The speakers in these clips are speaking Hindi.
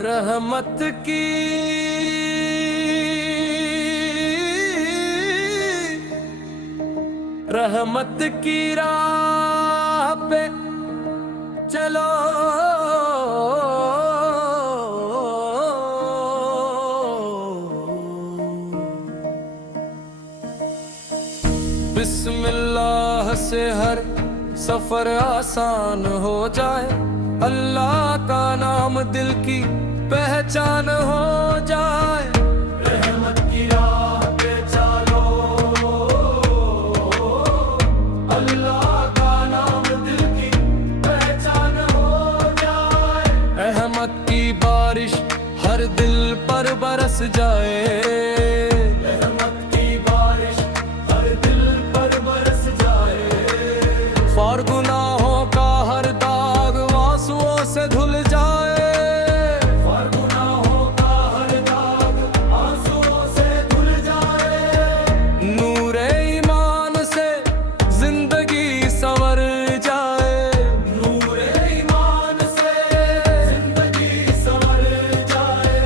रहमत की रहमत की राह पे चलो, बिस्मिल्लाह से हर सफर आसान हो जाए, अल्लाह का नाम दिल की पहचान हो जाए। रहमत की राह पे चलो, अल्लाह का नाम दिल की पहचान हो जाए। रहमत की बारिश हर दिल पर बरस जाए, रहमत की बारिश हर दिल पर बरस जाए। और गुनाहों का हर दाग आंसुओं से धुल जाए, और गुनाहों का हर दाग आंसुओं से धुल जाए। नूरे ईमान से जिंदगी संवर जाए, नूरे ईमान से जिंदगी संवर जाए।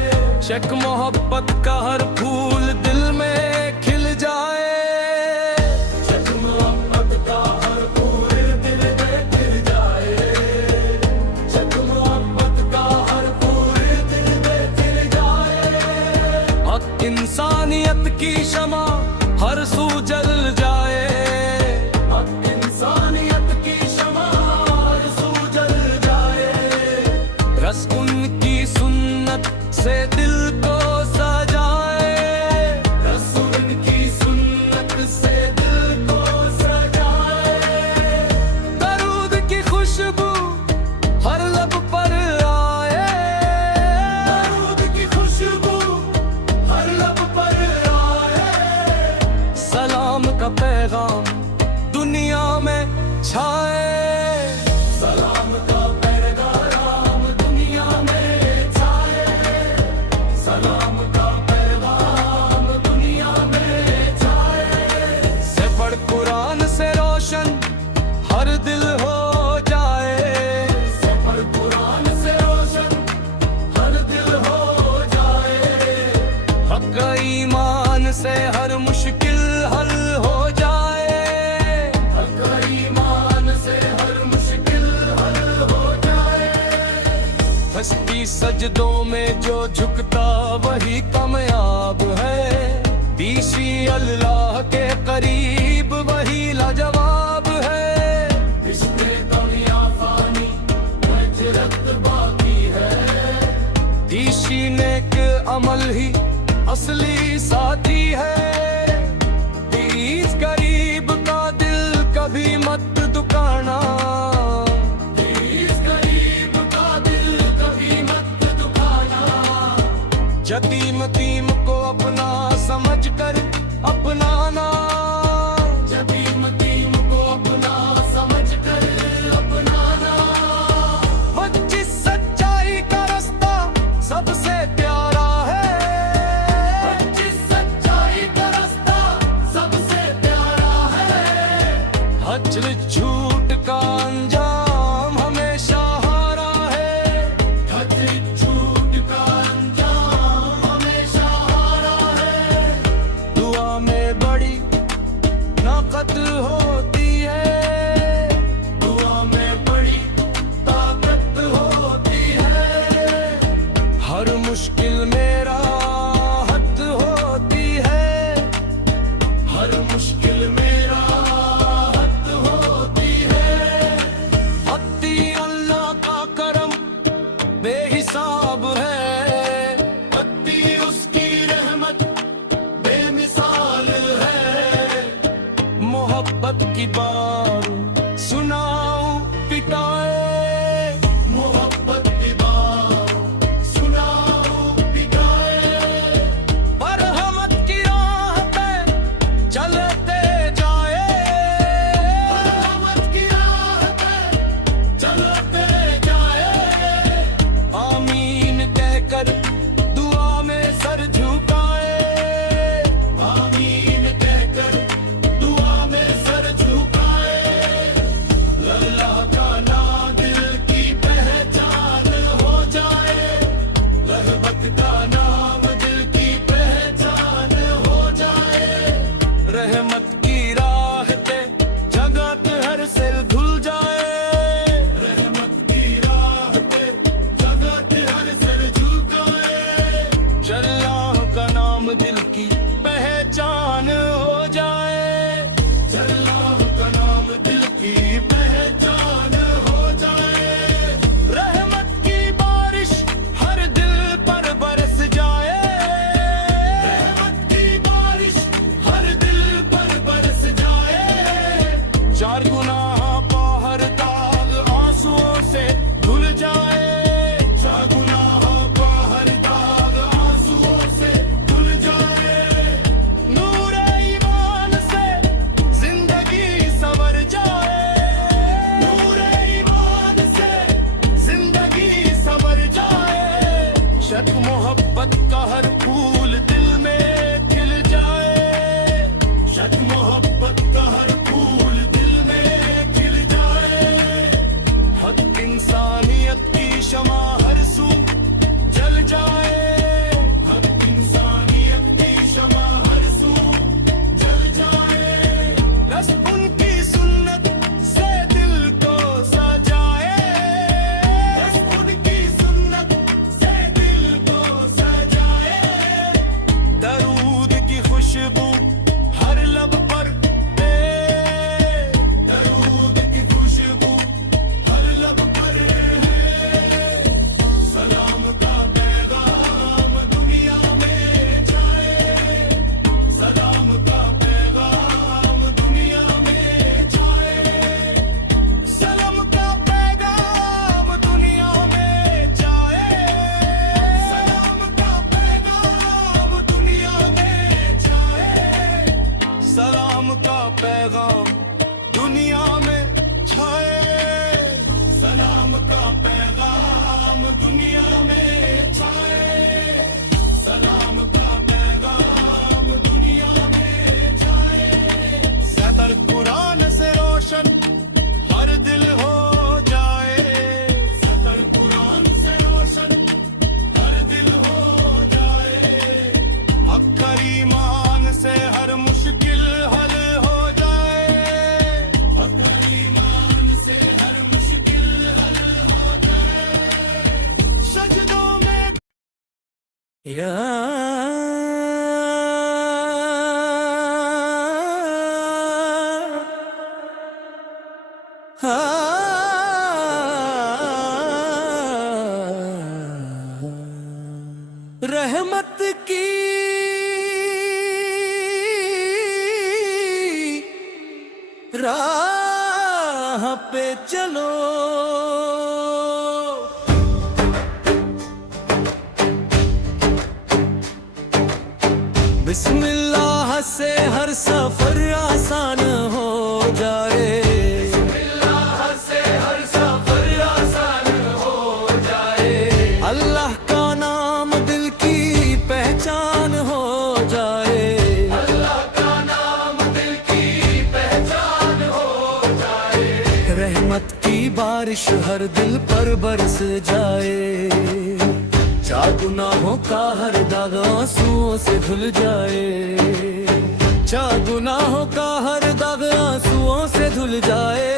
शक मोहब्बत का हर फूल दिल में खिल जाए, इंसानियत की शमा हर सू जल जाए, इंसानियत की शमा हर सू जल जाए। रसूल की सुन्नत से दिल को सजाए, रसूल की सुन्नत से दिल को सजाए। दरूद की खुशबू हर लब पर आए, दरूद की खुशबू हर लब पर आए। सलाम का पैगाम दुनिया में छाए, सलाम का पैगाम दुनिया में छाए, सलाम का पैगाम दुनिया में छाए। से पढ़ कुरान से रोशन हर दिल हो जाए, से पढ़ कुरान से रोशन हर दिल हो जाए। हक ईमान से हर मुश्किल हल हो जाए, हक ईमान से हर मुश्किल हल हो जाए। हस्ती सजदों में जो झुकता वही कामयाब है, तीसी अल्लाह के करीब वही लाजवाब है। इसमें दुनिया फानी मजरत बाकी है, तीसी नेक अमल ही असली साथी है। तीस गरीब का दिल कभी मत दुखाना, तीस गरीब का दिल कभी मत दुखाना। यतीम तीम को अपना समझकर अपनाना, यतीम तीम को अपना समझकर अपनाना। जिस सच्चाई का रास्ता सबसे प्यारा है, हजर झूठ का अंजाम हमेशा हारा है, हजर झूठ का अंजाम हमेशा हारा है। दुआ में बड़ी ताकत होती है, दुआ में बड़ी ताकत होती है। हर मुश्किल में राहत होती है, हर मुश्किल में बेहिसाब है। अति उसकी रहमत बेमिसाल है। मोहब्बत की बात सुनाऊं पिटाए, मोहब्बत की बात सुनाऊं पिटाए। पर रहमत की राह पे चलते जाए, पर रहमत की राह पे चलते आमीन कहकर दुआ में सर झुकाए, आमीन कहकर दुआ में सर झुकाए। शक मोहब्बत का हर फूल दिल में खिल जाए, शक मोहब्बत का हर फूल दिल में खिल जाए, हक इंसानियत की शमा हर सू जल जाए, हक इंसानियत की शमा हर सू जल जाए, रस उनकी सुन्नत से दिल को सजाए, रस उनकी सुन्नत से दिल को सजाए, दरूद की खुशबू हर लब पर है, दरूद की खुशबू हर लब पर है, सलाम का पैगाम दुनिया में जाए, सलाम का पैगाम दुनिया में जाए, सलाम का पैगाम दुनिया में जाए, सलाम का पैगाम दुनिया में जाए, सलाम का पैगाम दुनिया में छाए, सलाम का पैगाम दुनिया में छाए, सलाम का पैगाम दुनिया में जाए, सतर कुरान से रोशन हर दिल हो जाए, सतर कुरान से रोशन हर दिल हो जाए, हक ईमान से हर मुश्किल हल हो जाए, हक ईमान से हर मुश्किल हल हो जाए, सजदों में रहमत की राह पे चलो, बिस्मिल्लाह से हर सफर आसान हो जाए, बिस्मिल्लाह से हर सफर आसान हो जाए, अल्लाह का नाम दिल की पहचान हो जाए, अल्लाह का नाम दिल की पहचान हो जाए, रहमत की बारिश हर दिल पर बरस जाए, चार गुनाहों का हर दाग आंसुओं से धुल जाए, चार गुनाहों का हर दाग आंसुओं से धुल जाए,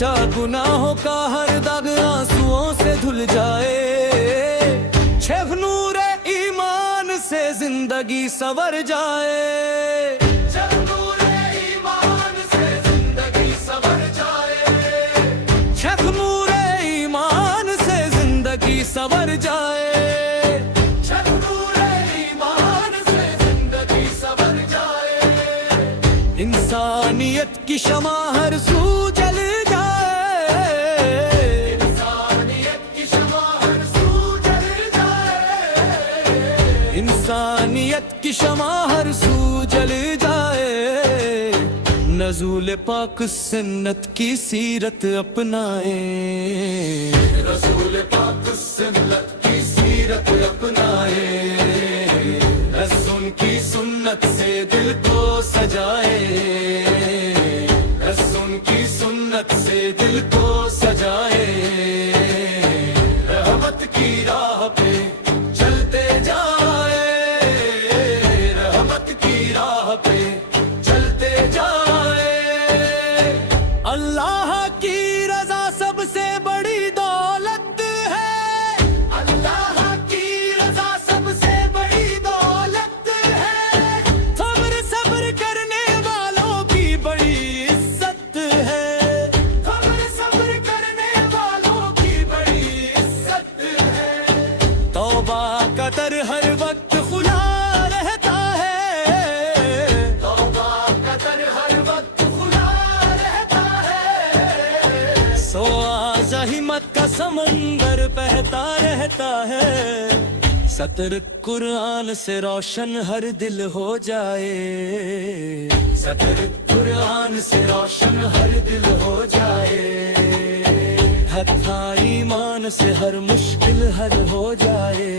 चार गुनाहों का हर दाग आंसुओं से धुल जाए, छह नूरे ईमान से जिंदगी संवर जाए, छह नूरे ईमान से जिंदगी संवर जाए, छह नूरे ईमान से जिंदगी संवर जाए, छह नूरे ईमान से जिंदगी संवर जाए, इंसानियत की शमा हर सू जल जाए, इंसानियत की शमा हर सू जल जाए, इंसानियत की शमा हर सू जल जाए, नज़ूल पाक सुन्नत की सीरत अपनाए, रसूल पाक सुन्नत की सीरत अपनाए, रसूल की सुन्नत से दिल को सजाए, रसूल की सुन्नत से दिल को सजाए, रहमत की राह पे चलते जाए, रहमत की राह पे चलते जाए, अल्लाह की रजा सबसे बड़ी दौलत है, अल्लाह की रजा सबसे बड़ी दौलत है, सब्र सब्र करने वालों की बड़ी इज्जत है, सब्र सब्र करने वालों की बड़ी इज्जत है, तौबा का दर हर वक्त खुला रहता है, तौबा का दर हर वक्त खुला रहता है, सो हिम्मत का समंदर बहता रहता है, सतर कुरान से रोशन हर दिल हो जाए, सतर कुरान से रोशन हर दिल हो जाए, हक था ईमान से हर मुश्किल हल हो जाए,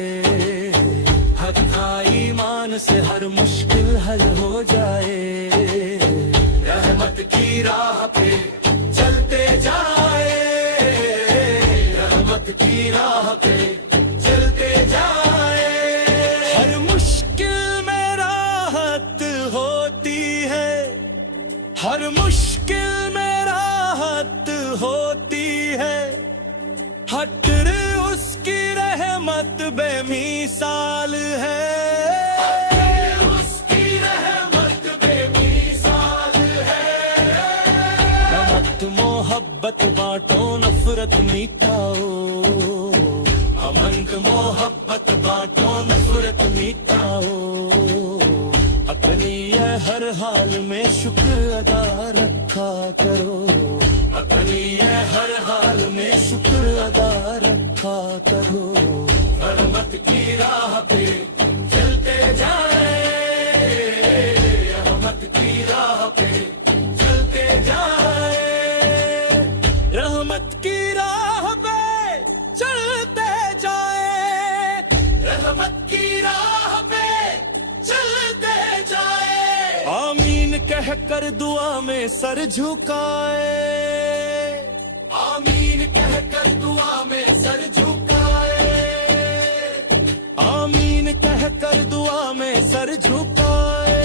हक था ईमान से हर मुश्किल हल हो जाए। रहमत की राह पे चलते जाए, रहमत की राह पे चलते जाए। हर मुश्किल में राहत होती है, हर मुश्किल में राहत होती है। हटर उसकी रहमत बेमिसाल है, उसकी रहमत बेमिसाल है। रहमत मोहब्बत बांटो, नफरत मिटाओ, अमन मोहब्बत बांटो, नफरत मिटाओ। अपनी है हर हाल में शुक्र अदा रखा करो, अपनी है हर हाल में शुक्र अदा रखा करो। रहमत की राह पे चलते जाए, रहमत की राह पे चलते जाए। रहमत की राह पे चलते जाए, रहमत की राह पे चलते जाए। आमीन कह कर दुआ में सर झुकाए, आमीन कह कर दुआ में सर झुकाए, आमीन कह कर दुआ में सर झुकाए।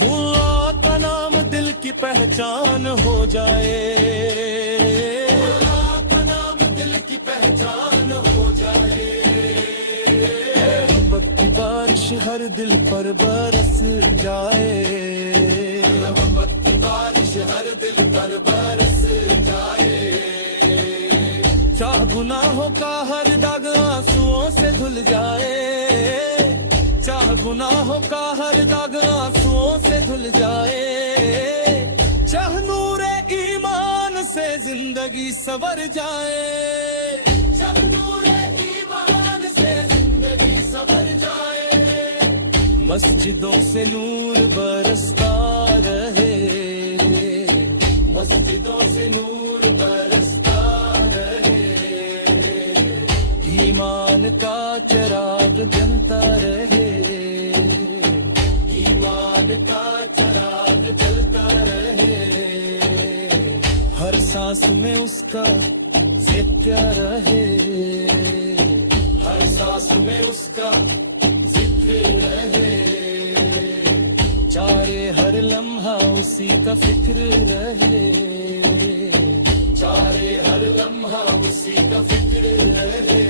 दुआ का नाम दिल की पहचान हो जाए, दुआ का नाम दिल की पहचान हो जाए। मोहब्बत की बारिश हर दिल पर बरस जाए, मोहब्बत की बारिश हर दिल पर बरस जाए। चाह गुनाहों का हर दाग आंसुओं से धुल जाए, चाह गुनाहों का हर दाग आंसुओं से धुल जाए। चाह नूरे ईमान से जिंदगी संवर जाए, चाह नूरे ईमान से जिंदगी संवर जाए। मस्जिदों से नूर बरसता रहे, मस्जिदों से नूर बरसता रहे। ईमान का चिराग जलता रहे, ईमान का चिराग जलता रहे। हर सांस में उसका जिक्र रहे, हर सांस में उसका जिक्र रहे। चाहे हर लम्हा उसी का फिक्र रहे, चाहे हर लम्हा उसी का फिक्र रहे।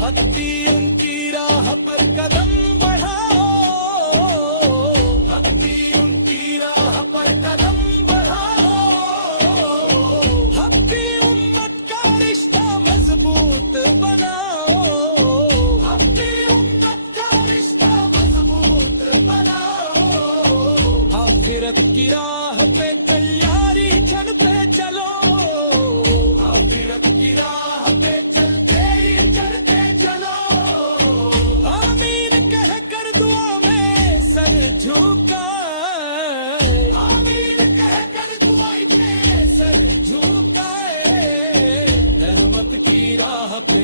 हत्ती उनकी राह पर कदम बढ़ाओ, हत्ती उनकी राह पर कदम बढ़ाओ। हत्ती उम्मत का रिश्ता मजबूत बनाओ, हत्ती उम्मत का रिश्ता मजबूत बनाओ। आखिरत की राह पे तैयारी क्षण पे चलो, आखिरत की राह पे चलते ही चलते चलो। आमीन कह कर दुआ में सर झुकाए, आमीन कह कर दुआ में सर झुकाए। रहमत की राह पे